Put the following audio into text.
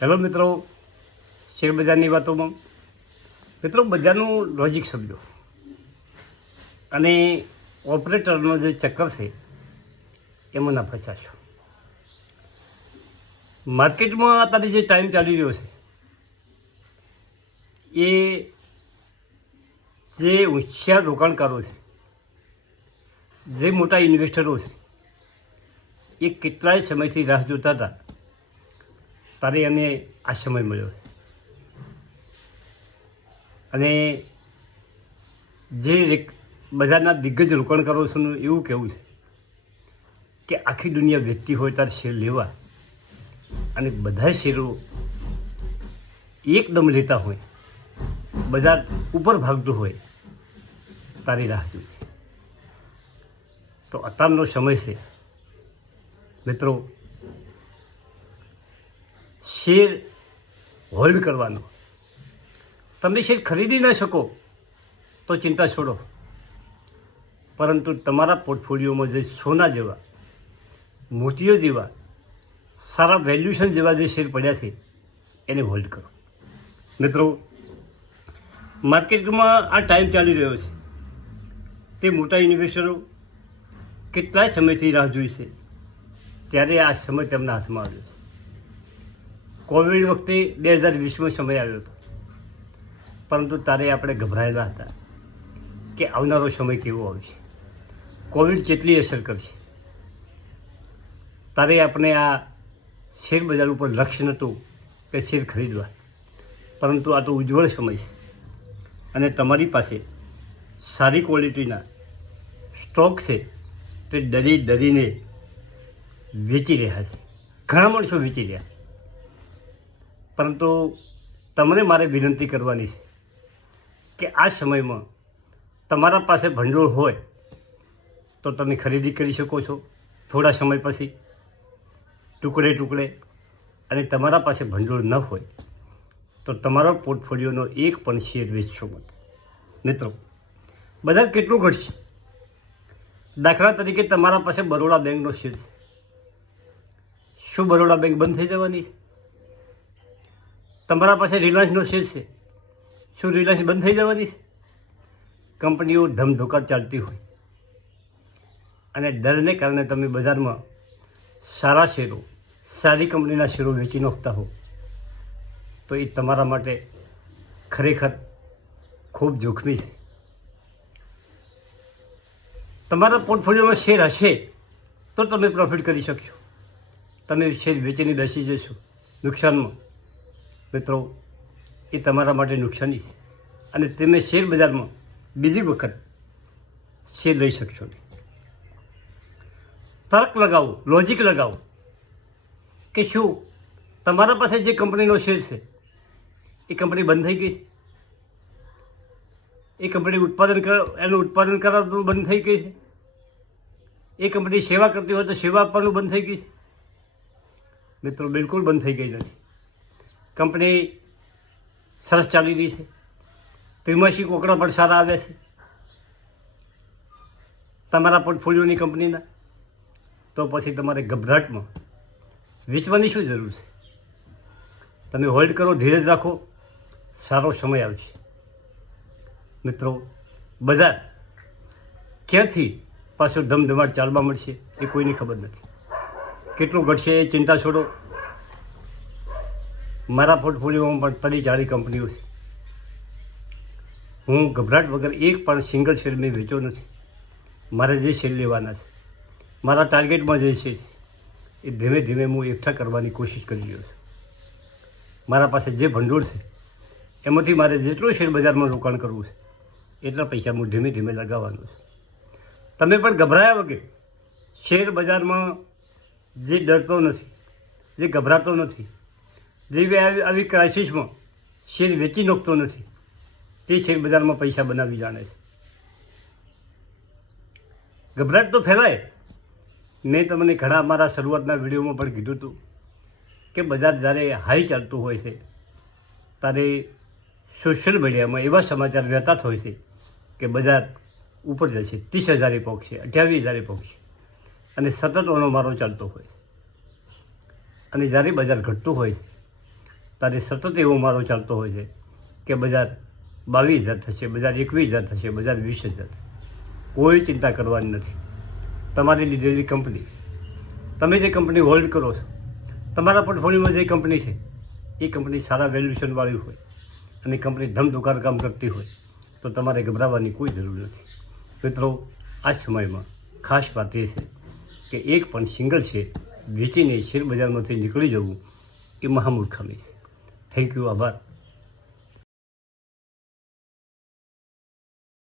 Hello મિત્રો, share બજારની વાતોમાં મિત્રો બજારનું લોજિક સમજો અને ઓપરેટરનો જે ચક્કર છે એમાં ના ફસાશો. માર્કેટમાં અત્યારે જે ટાઈમ ચાલી રહ્યો છે એ જે હોશિયાર રોકાણકારો છે, જે મોટા ઇન્વેસ્ટરો છે, એ કેટલાય સમયથી રાહ જોતા હતા ત્યારે એને આ સમય મળ્યો. અને જે બજારના દિગ્ગજ રોકાણકારો છે એવું કહેવું છે કે આખી દુનિયા વેચતી હોય ત્યારે શેર લેવા અને બધા શેરો એકદમ લેતા હોય, બજાર ઉપર ભાગતું હોય તારી રાહ જોઈએ. તો અત્યારનો સમય છે મિત્રો શેર હોલ્ડ કરવાનો. તમે શેર ખરીદી ના શકો તો ચિંતા છોડો, પરંતુ તમારા પોર્ટફોલિયોમાં જે સોના જેવા, મોતીઓ જેવા, સારા વેલ્યુએશન જેવા જે શેર પડ્યા છે એને હોલ્ડ કરો. મિત્રો માર્કેટમાં આ ટાઈમ ચાલી રહ્યો છે તે મોટા ઇન્વેસ્ટરો કેટલાય સમયથી રાહ જોઈ છે, ત્યારે આ સમય તેમના હાથમાં આવ્યો છે. કોવિડ વખતે 2020માં સમય આવ્યો હતો, પરંતુ ત્યારે આપણે ગભરાયેલા હતા કે આવનારો સમય કેવો આવશે, કોવિડ કેટલી અસર કરશે. ત્યારે આપણે આ શેર બજાર ઉપર લક્ષ્ય નહોતું કે શેર ખરીદવા, પરંતુ આ તો ઉજ્જવળ સમય છે અને તમારી પાસે સારી ક્વોલિટીના સ્ટોક છે તે ડરીને વેચી રહ્યા છે. ઘણા માણસો વેચી રહ્યા, પરંતુ તમને મારે વિનંતી કરવાની છે કે આ સમયમાં તમારા પાસે ભંડોળ હોય તો તમે ખરીદી કરી શકો છો થોડા સમય પછી ટુકડે, અને તમારા પાસે ભંડોળ ન હોય તો તમારા પોર્ટફોલિયોનો એક પણ શેર વેચશો મત. મિત્રો બજાર કેટલું ઘટશે? દાખલા તરીકે તમારા પાસે બરોડા બેંકનો શેર છે. શું બરોડા બેંક બંધ થઈ જવાની છે? તમારા પાસે રિલાયન્સનો શેર છે. શું રિલાયન્સ બંધ થઈ જવાની છે? કંપનીઓ ધમધોકાર ચાલતી હોય અને ડરને કારણે તમે બજારમાં સારા શેરો, સારી કંપનીના શેરો વેચી નાખતા હો તો એ તમારા માટે ખરેખર ખૂબ જોખમી છે. તમારા પોર્ટફોલિયોમાં શેર હશે તો તમે પ્રોફિટ કરી શકશો. તમે શેર વેચીને બેસી જશો નુકસાનમાં, મિત્રો એ તમારા માટે નુકસાની છે અને તમે શેર બજારમાં બીજી વખત શેર લઈ શકશો નહીં. તર્ક લગાવો, લોજિક લગાવો કે શું તમારા પાસે જે કંપનીનો શેર છે એ કંપની બંધ થઈ ગઈ છે? એ કંપની એનું ઉત્પાદન કરવાનું બંધ થઈ ગઈ છે? એ કંપની સેવા કરતી હોય તો સેવા આપવાનું બંધ થઈ ગઈ છે? મિત્રો બિલકુલ બંધ થઈ ગઈ નથી. કંપની સરસ ચાલી રહી છે, ત્રિમાસિક આંકડા પણ સારા આવે છે તમારા પોર્ટફોલિયોની કંપનીના. તો પછી તમારે ગભરાટમાં વેચવાની શું જરૂર છે? તમે હોલ્ડ કરો, ધીરજ રાખો, સારો સમય આવશે. મિત્રો બજાર ક્યાંથી પાછું ધમધમાટ ચાલવા મળશે એ કોઈની ખબર નથી. કેટલું ઘટશે એ ચિંતા છોડો. મારા પોર્ટફોલિયોમાં પણ 30-40 કંપનીઓ છે. હું ગભરાટ વગર એક પણ સિંગલ શેર મેં વેચ્યો નથી. મારે જે શેર લેવાના છે, મારા ટાર્ગેટમાં જે છે એ ધીમે ધીમે હું એકઠા કરવાની કોશિશ કરી રહ્યો છું. મારા પાસે જે ભંડોળ છે એમાંથી મારે જેટલું શેર બજારમાં રોકાણ કરવું છે એટલા પૈસા હું ધીમે ધીમે લગાવવાનું છે. તમે પણ ગભરાયા વગર શેર બજારમાં જે ડરતો નથી, જે ગભરાતો નથી, જે આવી ક્રાઇસિસમાં શેર વેચી નાખતો નથી, તે શેર બજારમાં પૈસા બનાવી જાણે છે. ગભરાટ તો ફેલાય. મેં તમને ઘણા મારા શરૂઆતના વિડીયોમાં પણ કીધું હતું કે બજાર જ્યારે હાઈ ચાલતું હોય છે ત્યારે સોશિયલ મીડિયામાં એવા સમાચાર વહેતા હોય છે કે બજાર ઉપર જશે, 30,000 પહોંચશે, 28,000 પહોંચશે અને સતત ઓનો મારો ચાલતો હોય. અને જ્યારે બજાર ઘટતું હોય ત્યારે સતત એવો મારો ચાલતો હોય છે કે બજાર 22,000 થશે, બજાર 21,000 થશે, બજાર 20,000. કોઈ ચિંતા કરવાની નથી. તમારી લીધેલી કંપની, તમે જે કંપની હોલ્ડ કરો છો, તમારા પોર્ટફોલિયોમાં જે કંપની છે એ કંપની સારા વેલ્યુએશનવાળી હોય અને કંપની ધમધોકાર કામ કરતી હોય તો તમારે ગભરાવાની કોઈ જરૂર નથી. મિત્રો, આ સમયમાં ખાસ વાત એ છે કે એક પણ સિંગલ શેર વેચીને શેર બજારમાંથી નીકળી જવું એ મહામૂર્ખામી છે. Thank you. આભાર.